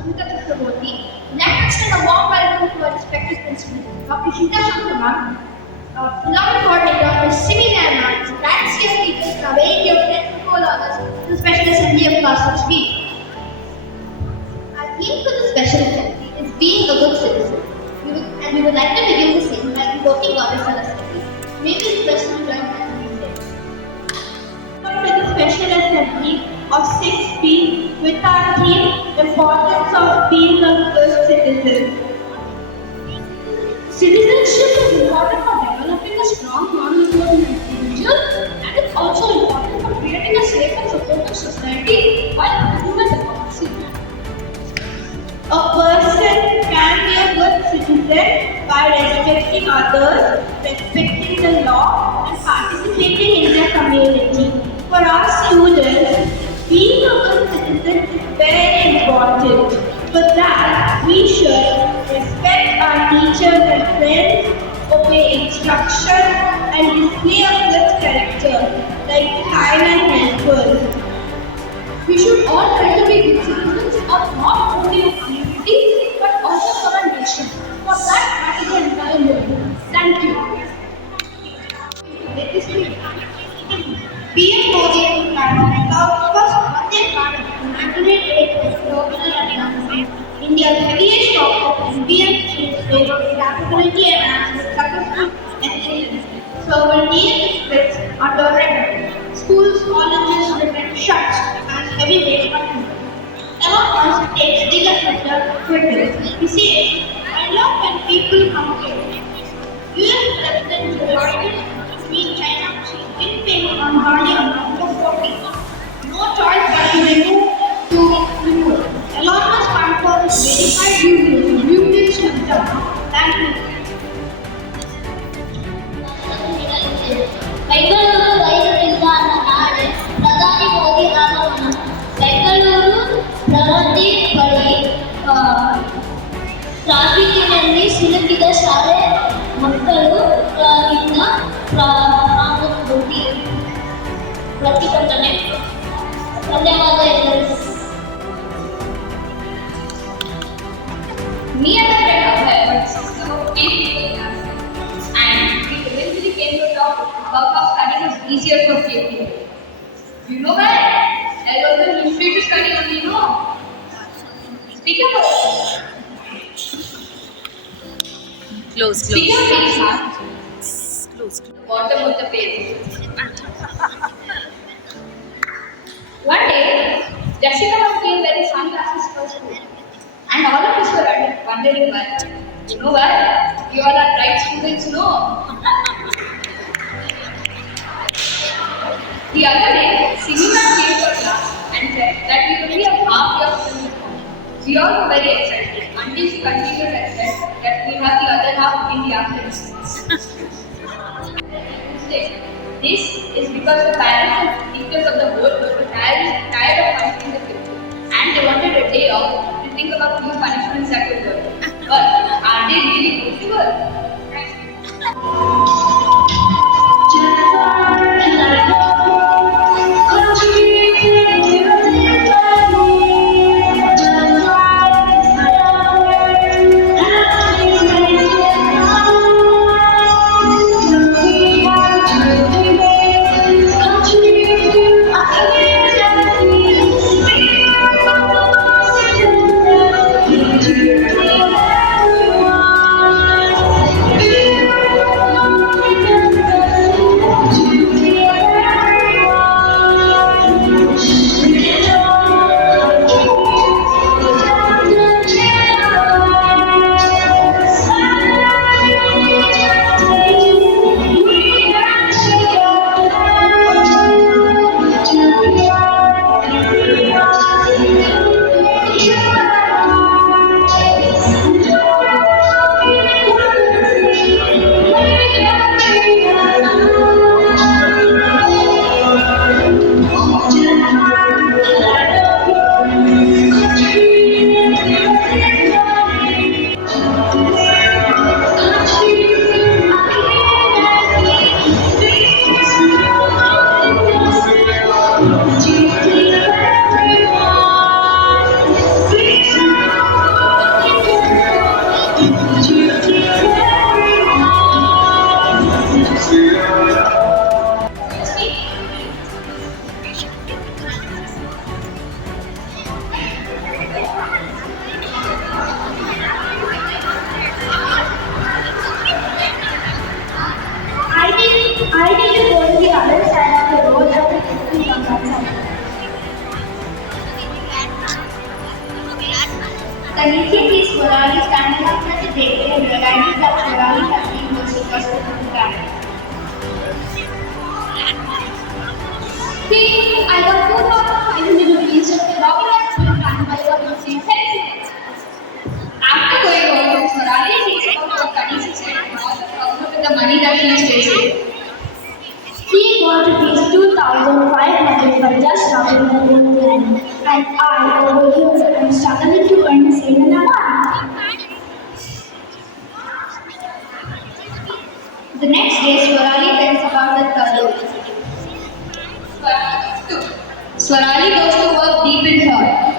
Smita Chakraborty. Let's extend a warm welcome to our respected principal, Dr. Shita Shankaran, beloved coordinator, Ms. Simi Nairn, landscape teachers, and our very dear friend co-learners to the special assembly of class 6B. Our theme for the special assembly is being a good citizen. We would like to begin the same by invoking Goddess Saraswati. May we request you join us in the for the special assembly of 6B with our theme, Importance of Being a Good Citizen. Citizenship is important for developing a strong moral code in an individual, and it's also important for creating a safe and supportive society while improving democracy. A person can be a good citizen by respecting others, respecting the law, and participating in their community. For our students, being a good citizen is very important. For that, we should respect our teachers and friends, obey instructions, and display a good character, like kind and helpful. We should all try to be good citizens of not only our community but also for our nation. For that, I is the entire world. Thank you. Let this be. PM Modi first Vande Bharat 1988 global India's heaviest rocket and PM space capability and successful excellence. Sovereignty risks are tolerated. Schools, colleges remain shut as heavy rain continues. Elon Musk takes legal sector Twitter. He says, I love when people complain. US President Joe Biden between China Xi Jinping on Bali on November 14. No choice but to remove. Elon Musk confirms verified users muted system. Thank you. Bengaluru ರೈಲು ನಿಲ್ದಾಣ ನಾಳೆ ಪ್ರಧಾನಿ ಮೋದಿ ಆಗಮನ. ಬೆಂಗಳೂರು ಪ್ರಗತಿ ಬಳಿ ಟ್ರಾಫಿಕ್ನಲ್ಲಿ ಸಿಲುಕಿದ ಶಾಲೆ ಮಕ್ಕಳು ಇಂದ ಪ್ರತಿಭಟನೆ. ಧನ್ಯವಾದ ಎಲ್ಲರಿಗೂ. Me and a friend of mine were system of 8 people in our class, and we eventually came to talk about how studying is easier for 8 people. You know why? There was a history to study only, you know. Speak up. Close. Speak up, please. Close. Bottom of the page. One day, Jessica was being wearing sunglasses for school, and all of us were wondering why. You know why? You all are bright students, no? The other day, Sinima came to class and said that we only have half year of uniform. We all were very excited until she continued and said that we have the other half in the afternoon. This is because the parents and teachers of the world were tired of punishing the kids, and they wanted a day off to think about new punishments that could work. But are they really going to work? See, I got 2,500 rupees just for dropping off my plan by one of these heads. After going home, Swarali thinks about what Tanisha said and all the problem with the money that she is facing. He got rupees 2,500 for just dropping my own plan. And I, over here, am struggling to earn the same amount. The next day, Swarali tells about the third. Swarali goes to work deep in thought.